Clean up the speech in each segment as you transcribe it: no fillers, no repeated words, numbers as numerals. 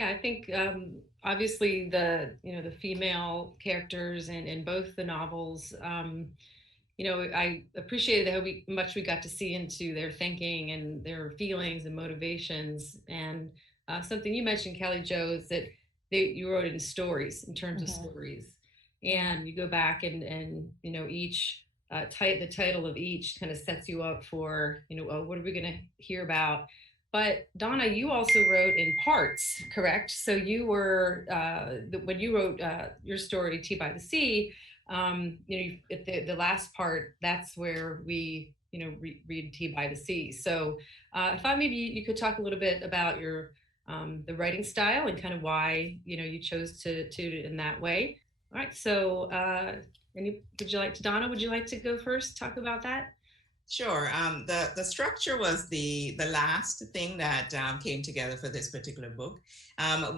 Yeah, I think obviously the the female characters in both the novels, I appreciated how much we got to see into their thinking and their feelings and motivations. And something you mentioned, Kelly Joe, is that you wrote it in stories, in terms of Hmm. stories, and you go back and each the title of each kind of sets you up for what are we going to hear about. But Donna, you also wrote in parts, correct? So you were when you wrote your story "Tea by the Sea," at the last part, that's where we read "Tea by the Sea." So I thought maybe you could talk a little bit about your the writing style and kind of why you chose to do it in that way. All right, so would you like to, Donna? Would you like to go first? Talk about that. Sure. The structure was the last thing that came together for this particular book.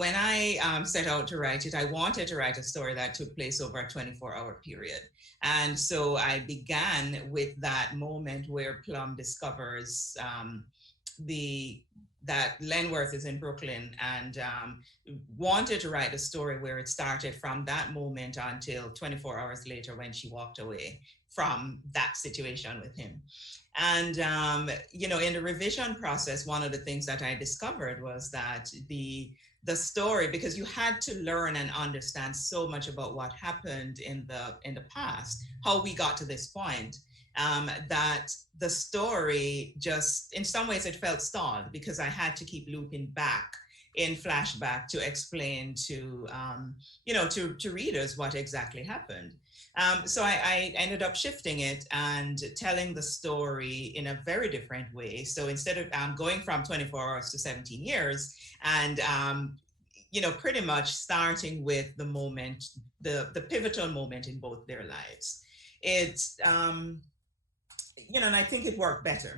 When I set out to write it, I wanted to write a story that took place over a 24-hour period. And so I began with that moment where Plum discovers the that Lenworth is in Brooklyn, and wanted to write a story where it started from that moment until 24 hours later when she walked away from that situation with him. And, in the revision process, one of the things that I discovered was that the story, because you had to learn and understand so much about what happened in the past, how we got to this point, that the story just, in some ways, it felt stalled because I had to keep looping back in flashback to explain to readers what exactly happened. So I ended up shifting it and telling the story in a very different way. So instead of going from 24 hours to 17 years, and pretty much starting with the moment, the pivotal moment in both their lives. It's and I think it worked better.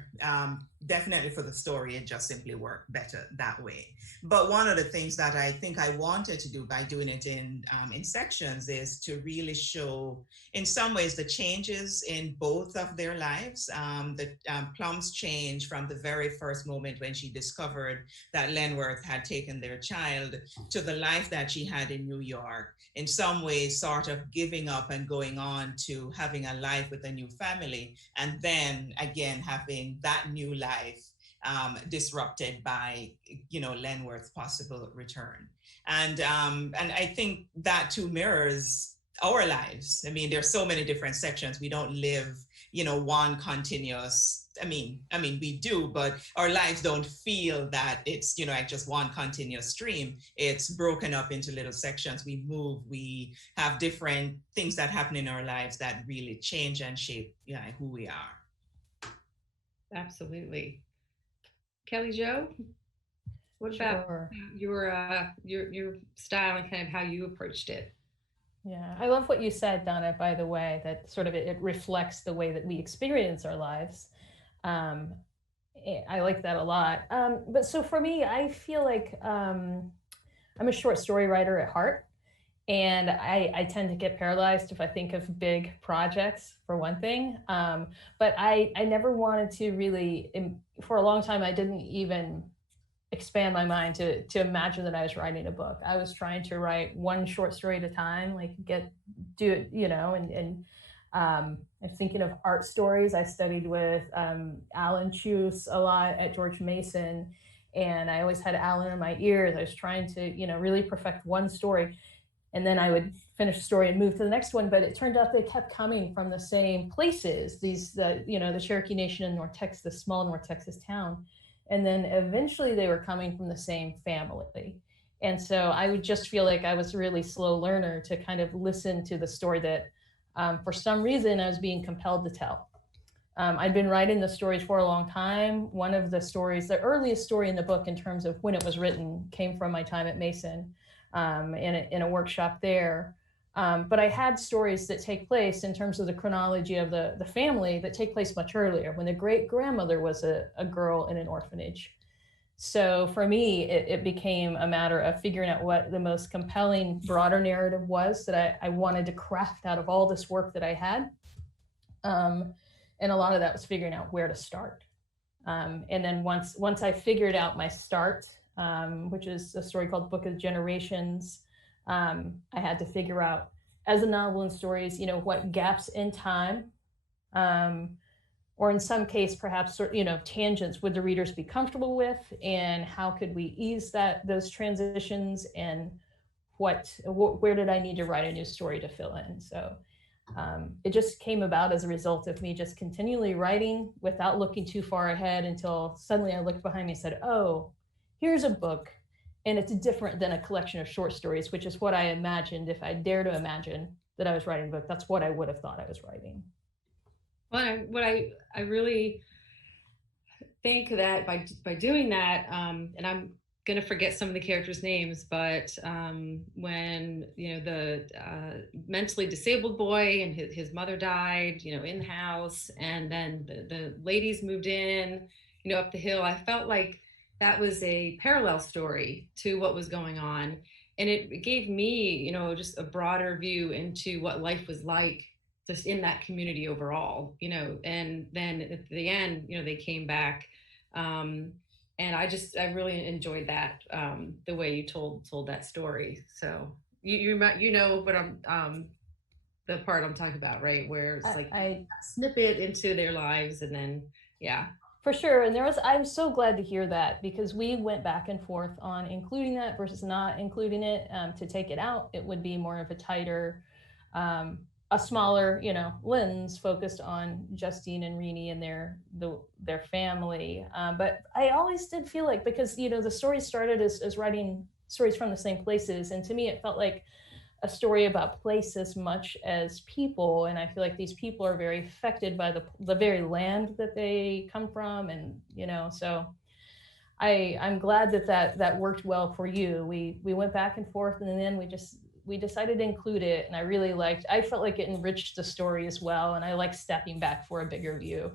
Definitely for the story, it just simply worked better that way. But one of the things that I think I wanted to do by doing it in sections is to really show, in some ways, the changes in both of their lives. Plum's change from the very first moment when she discovered that Lenworth had taken their child to the life that she had in New York, in some ways sort of giving up and going on to having a life with a new family, and then again having that new life disrupted by Lenworth's possible return. And I think that too mirrors our lives. I mean, there's so many different sections. We don't live one continuous, I mean, we do, but our lives don't feel that it's, like just one continuous stream. It's broken up into little sections. We move, we have different things that happen in our lives that really change and shape, who we are. Absolutely. Kelly Joe, what about Sure. your style and kind of how you approached it? Yeah, I love what you said, Donna, by the way, that sort of it reflects the way that we experience our lives. Um, I like that a lot. But so for me, I feel like I'm a short story writer at heart. And I tend to get paralyzed if I think of big projects, for one thing. But I never wanted to really, for a long time, I didn't even expand my mind to imagine that I was writing a book. I was trying to write one short story at a time, like do it, I'm thinking of art stories. I studied with Alan Chuse a lot at George Mason, and I always had Alan in my ears. I was trying to, really perfect one story, and then I would finish the story and move to the next one. But it turned out they kept coming from the same places. The Cherokee Nation in North Texas, the small North Texas town, and then eventually they were coming from the same family. And so I would just feel like I was a really slow learner to kind of listen to the story that, for some reason, I was being compelled to tell. I'd been writing the stories for a long time. One of the stories, the earliest story in the book in terms of when it was written, came from my time at Mason, in a workshop there. But I had stories that take place in terms of the chronology of the family that take place much earlier, when the great grandmother was a girl in an orphanage. So for me, it became a matter of figuring out what the most compelling, broader narrative was that I wanted to craft out of all this work that I had. And a lot of that was figuring out where to start. And then once I figured out my start, which is a story called Book of Generations. I had to figure out, as a novel in stories, what gaps in time, um, or in some case, perhaps, tangents would the readers be comfortable with, and how could we ease those transitions, and where did I need to write a new story to fill in? So it just came about as a result of me just continually writing without looking too far ahead, until suddenly I looked behind me and said, oh, here's a book, and it's different than a collection of short stories, which is what I imagined. If I dare to imagine that I was writing a book, that's what I would have thought I was writing. Well, I really think that by doing that, and I'm going to forget some of the characters' names, but when the mentally disabled boy and his mother died, in the house, and then the ladies moved in, up the hill, I felt like that was a parallel story to what was going on, and it gave me, just a broader view into what life was like just in that community overall, and then at the end, they came back. Um, and I really enjoyed that, the way you told that story. So but the part I'm talking about, right, where it's like I snippet into their lives, and then yeah. For sure. And I'm so glad to hear that, because we went back and forth on including that versus not including it. To take it out, it would be more of a tighter, a smaller, lens focused on Justine and Renee and their family. But I always did feel like, because, the story started as writing stories from the same places. And to me, it felt like a story about place as much as people, and I feel like these people are very affected by the very land that they come from, and so I'm glad that worked well for you. We went back and forth, and then we decided to include it, and I felt like it enriched the story as well, and I like stepping back for a bigger view.